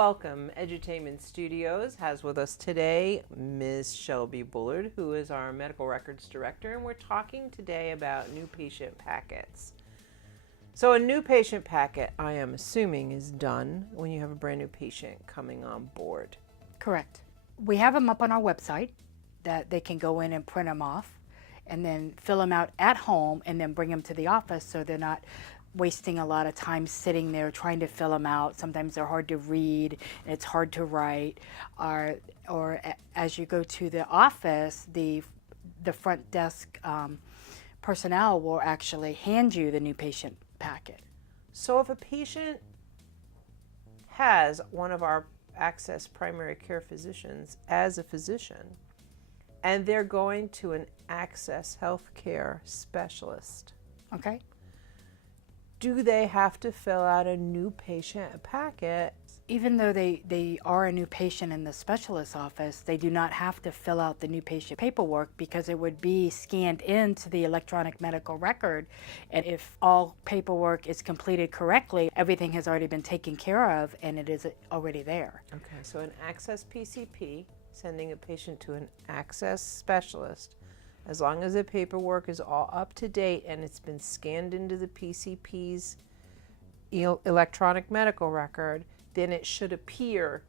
welcome. Edutainment Studios has with us today Ms. Shelby Bullard, who is our Medical Records Director, and we're talking today about new patient packets. So a new patient packet, I am assuming, is done when you have a brand new patient coming on board. Correct. We have them up on our website that they can go in and print them off and then fill them out at home and then bring them to the office so they're not wasting a lot of time sitting there trying to fill them out. Sometimes they're hard to read and it's hard to write. Or as you go to the office, the front desk personnel will actually hand you the new patient packet. So if a patient has one of our Access primary care physicians as a physician and they're going to an Access healthcare specialist, okay, do they have to fill out a new patient packet? Even though they are a new patient in the specialist's office, they do not have to fill out the new patient paperwork because it would be scanned into the electronic medical record. And if all paperwork is completed correctly, everything has already been taken care of and it is already there. Okay, so an Access PCP sending a patient to an Access specialist, as long as the paperwork is all up to date and it's been scanned into the PCP's electronic medical record, then it should appear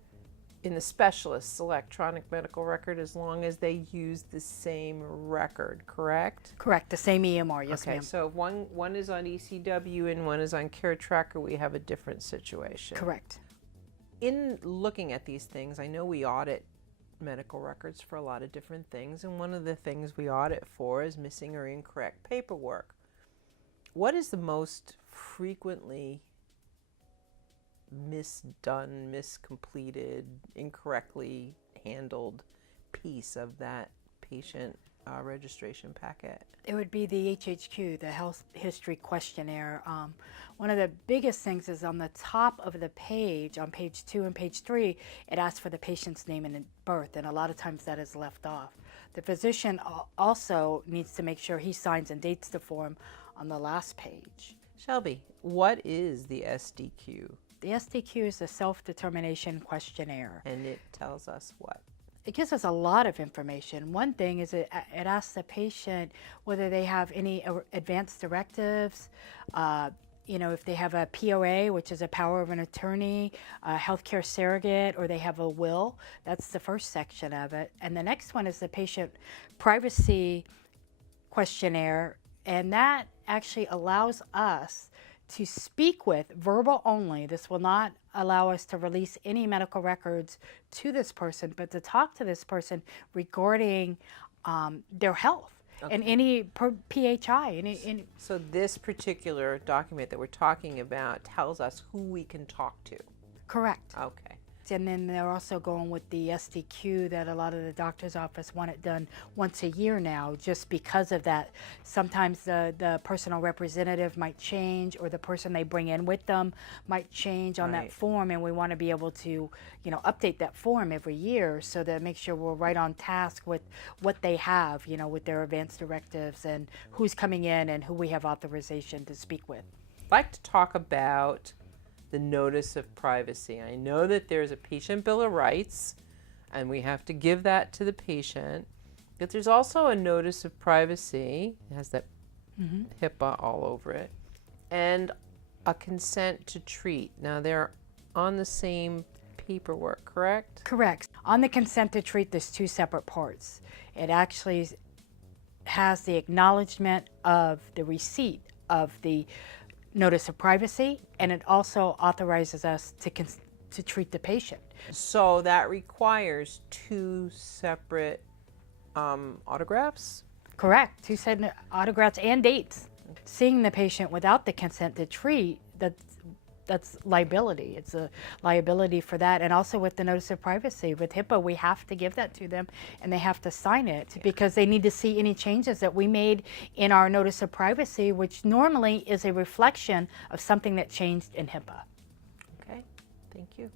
in the specialist's electronic medical record as long as they use the same record, correct? Correct, the same EMR, yes okay, ma'am. So one is on ECW and one is on Care Tracker, we have a different situation. Correct. In looking at these things, I know we audit medical records for a lot of different things, and one of the things we audit for is missing or incorrect paperwork. What is the most frequently misdone, miscompleted, incorrectly handled piece of that patient registration packet? It would be the HHQ, the Health History Questionnaire. One of the biggest things is on the top of the page, on page 2 and page 3, it asks for the patient's name and birth, and a lot of times that is left off. The physician also needs to make sure he signs and dates the form on the last page. Shelby, what is the SDQ? The SDQ is the Self-Determination Questionnaire. And it tells us what? It gives us a lot of information. One thing is it asks the patient whether they have any advanced directives, if they have a POA, which is a power of an attorney, a healthcare surrogate, or they have a will. That's the first section of it. And the next one is the patient privacy questionnaire, and that actually allows us to speak with, verbal only. This will not allow us to release any medical records to this person, but to talk to this person regarding their health. Okay. And any PHI. So this particular document that we're talking about tells us who we can talk to. Correct. Okay. And then they're also going with the SDQ that a lot of the doctor's office want it done once a year now, just because of that. Sometimes the personal representative might change, or the person they bring in with them might change on that form, and we want to be able to, update that form every year so that make sure we're right on task with what they have, with their advanced directives and who's coming in and who we have authorization to speak with. I'd like to talk about the notice of privacy. I know that there's a patient bill of rights and we have to give that to the patient, but there's also a notice of privacy. It has that HIPAA all over it, and a consent to treat. Now they're on the same paperwork, correct? Correct. On the consent to treat, there's two separate parts. It actually has the acknowledgement of the receipt of the notice of privacy, and it also authorizes us to treat the patient. So that requires two separate autographs? Correct, two separate autographs and dates. Seeing the patient without the consent to treat, that's liability. It's a liability for that. And also with the notice of privacy, with HIPAA, we have to give that to them and they have to sign it because they need to see any changes that we made in our notice of privacy, which normally is a reflection of something that changed in HIPAA. Okay, thank you.